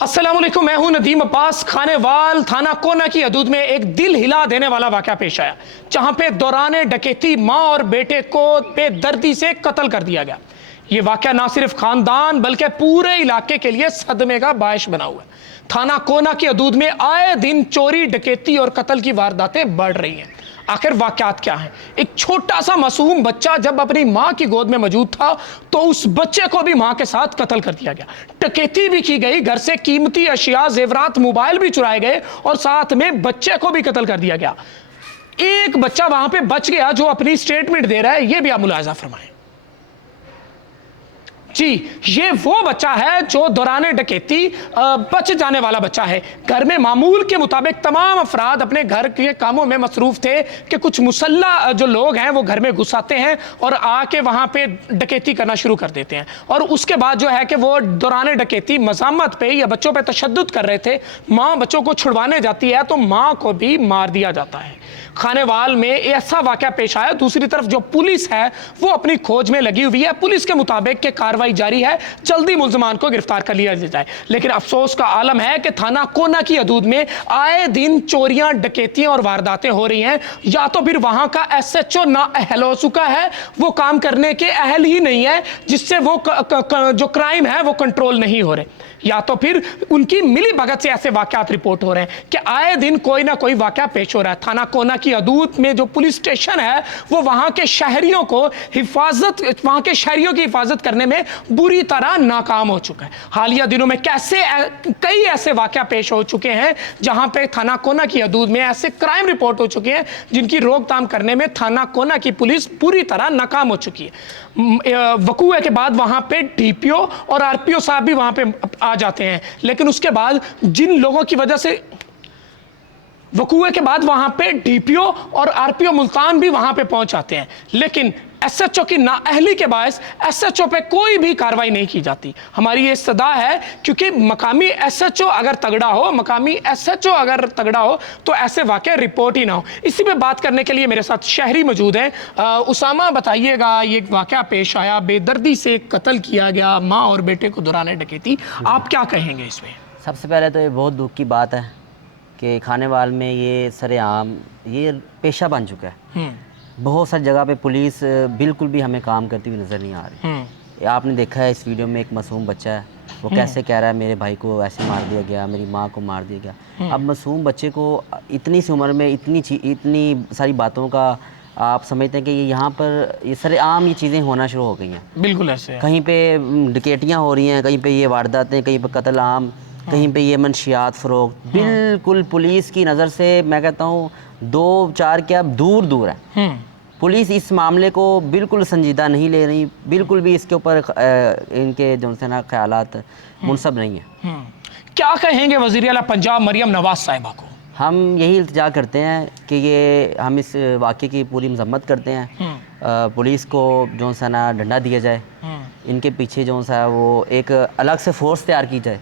अस्सलामुअलैकुम, मैं हूं नदीम अब्बास। खानेवाल थाना कोना की हदूद में एक दिल हिला देने वाला वाकया पेश आया, जहां पे दौरान डकैती मां और बेटे को बेदर्दी से कत्ल कर दिया गया। ये वाकया ना सिर्फ खानदान बल्कि पूरे इलाके के लिए सदमे का बायश बना हुआ है। थाना कोना की हदूद में आए दिन चोरी, डकैती और कत्ल की वारदातें बढ़ रही हैं। आखिर वाकयात क्या है? एक छोटा सा मासूम बच्चा जब अपनी मां की गोद में मौजूद था तो उस बच्चे को भी मां के साथ कत्ल कर दिया गया। डकैती भी की गई, घर से कीमती अशिया, जेवरात, मोबाइल भी चुराए गए और साथ में बच्चे को भी कत्ल कर दिया गया। एक बच्चा वहां पे बच गया जो अपनी स्टेटमेंट दे रहा है, यह भी आप मुलाहिजा फरमाएं। जी, ये वो बच्चा है जो दौरान डकैती बच जाने वाला बच्चा है। घर में मामूल के मुताबिक तमाम अफराद अपने घर के कामों में मसरूफ थे कि कुछ मुसल्ला जो लोग हैं वो घर में घुस आते हैं और आके वहां पे डकैती करना शुरू कर देते हैं। और उसके बाद जो है कि वो दौरान डकैती मज़ामत पे या बच्चों पे तशद्दुद कर रहे थे। माँ बच्चों को छुड़वाने जाती है तो माँ को भी मार दिया जाता है। खानेवाल में ऐसा वाकया पेश आया। दूसरी तरफ जो पुलिस है वो अपनी खोज में लगी हुई है। पुलिस के मुताबिक कि कार्रवाई जारी है, जल्दी मुल्ज़िमान को गिरफ्तार कर लिया जाए। लेकिन अफसोस का आलम है कि थाना कोना की हदूद में आए दिन चोरियां, डकैतियां और वारदातें हो रही हैं। या तो फिर वहां का SHO ना अहल हो चुका है, वो काम करने के अहल ही नहीं है, जिससे वो जो क्राइम है वो कंट्रोल नहीं हो रहे, या तो फिर उनकी मिली भगत से ऐसे वाकयात रिपोर्ट हो रहे हैं कि आए दिन कोई ना कोई वाकया पेश हो रहा है। थाना कोना की हदूद में जो पुलिस स्टेशन है वो वहां के शहरियों की हिफाजत करने में बुरी तरह नाकाम हो चुका है। हालिया दिनों में कई ऐसे वाकया पेश हो चुके हैं जहां पे थाना कोना की हदूद में ऐसे क्राइम रिपोर्ट हो चुके हैं जिनकी रोकथाम करने में थाना कोना की पुलिस पूरी तरह नाकाम हो चुकी है। वकूए के बाद वहां पे DPO और RPO साहब भी वहां पे आ जाते हैं, लेकिन उसके बाद जिन लोगों की वजह से वकूए के बाद वहां पे DPO और RPO मुल्तान भी वहां पे पहुंच जाते हैं, लेकिन SHO की नाअहली के बायस SHO पे कोई भी कार्रवाई नहीं की जाती। हमारी ये सदा है, क्योंकि मकामी SHO अगर तगड़ा हो तो ऐसे वाकये रिपोर्ट ही ना हो। इसी पे बात करने के लिए मेरे साथ शहरी मौजूद हैं। उसामा, बताइएगा, ये वाकया पेश आया, बेदर्दी से कत्ल किया गया माँ और बेटे को दौरान डकैती, आप क्या कहेंगे इसमें? सबसे पहले तो ये बहुत दुख की बात है कि खानेवाल में ये सरेआम ये पेशा बन चुका है। बहुत सारी जगह पे पुलिस बिल्कुल भी हमें काम करती हुई नज़र नहीं आ रही। आपने देखा है इस वीडियो में एक मासूम बच्चा है, वो कैसे कह रहा है मेरे भाई को ऐसे मार दिया गया, मेरी माँ को मार दिया गया। अब मासूम बच्चे को इतनी सी उम्र में इतनी सारी बातों का आप समझते हैं कि ये यहाँ पर ये सरेआम ये चीज़ें होना शुरू हो गई हैं। बिल्कुल ऐसे है। कहीं पे डकैतियाँ हो रही हैं, कहीं पे ये वारदातें, कहीं पे कत्ल आम, कहीं पे ये मंशियात फ़रोख्त। बिल्कुल पुलिस की नज़र से मैं कहता हूँ 2-4 क्या दूर है। पुलिस इस मामले को बिल्कुल संजीदा नहीं ले रही, बिल्कुल भी इसके ऊपर इनके जो है ना ख्यालात मुनसब नहीं है। क्या कहेंगे वज़ीर आला पंजाब मरियम नवाज साहिबा को? हम यही इल्तिजा करते हैं कि हम इस वाक़े की पूरी मज़म्मत करते हैं। पुलिस को जो है ना डंडा दिया जाए, इनके पीछे जो है वो एक अलग से फोर्स तैयार की जाए।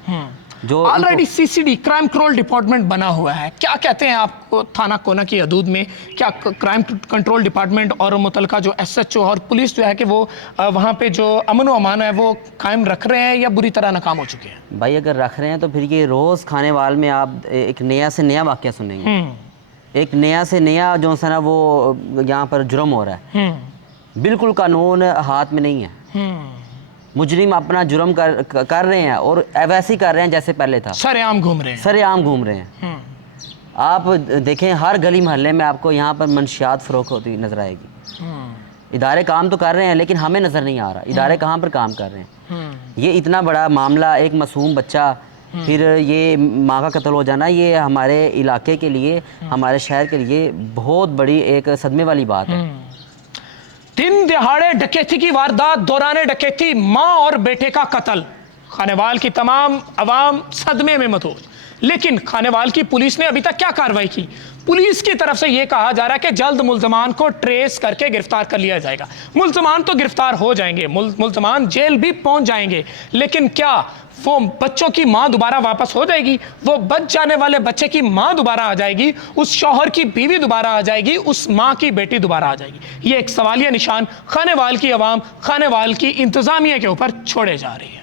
जो already CCD crime control department बना हुआ है, क्या कहते हैं आपको थाना कोना की हदूद में? क्या क्राइम कंट्रोल डिपार्टमेंट और मुतलका जो SHO और पुलिस जो है कि वो वहाँ पे जो अमन व अमान है वो कायम रख रहे हैं या बुरी तरह नाकाम हो चुके हैं? भाई अगर रख रहे हैं तो फिर ये रोज़ खानेवाल में आप एक नया से नया वाक़या सुनेंगे। एक नया से नया जो है ना वो यहाँ पर जुर्म हो रहा है। बिल्कुल कानून हाथ में नहीं है। मुजरिम अपना जुर्म कर रहे हैं और वैसे ही कर रहे हैं जैसे पहले था। सरेआम घूम रहे हैं। आप देखें हर गली मोहल्ले में आपको यहाँ पर मंशियात फ़रोख्त होती नज़र आएगी। इदारे काम तो कर रहे हैं लेकिन हमें नज़र नहीं आ रहा इदारे कहाँ पर काम कर रहे हैं। ये इतना बड़ा मामला, एक मासूम बच्चा, फिर ये माँ का कत्ल हो जाना, ये हमारे इलाके के लिए, हमारे शहर के लिए बहुत बड़ी एक सदमे वाली बात है। दिन दिहाड़े डकैती की वारदात, दौरान डकैती मां और बेटे का कत्ल, खानेवाल की तमाम अवाम सदमे में मदहोश। लेकिन खानेवाल की पुलिस ने अभी तक क्या कार्रवाई की? पुलिस की तरफ से यह कहा जा रहा है कि जल्द मुल्ज़मान को ट्रेस करके गिरफ्तार कर लिया जाएगा। मुल्ज़मान तो गिरफ्तार हो जाएंगे, मुल्ज़मान जेल भी पहुंच जाएंगे, लेकिन क्या वो बच्चों की मां दोबारा वापस हो जाएगी? वो बच जाने वाले बच्चे की मां दोबारा आ जाएगी? उस शौहर की बीवी दोबारा आ जाएगी? उस मां की बेटी दोबारा आ जाएगी? ये एक सवालिया निशान खानेवाल की अवाम, खानेवाल की इंतजामिया के ऊपर छोड़े जा रही है।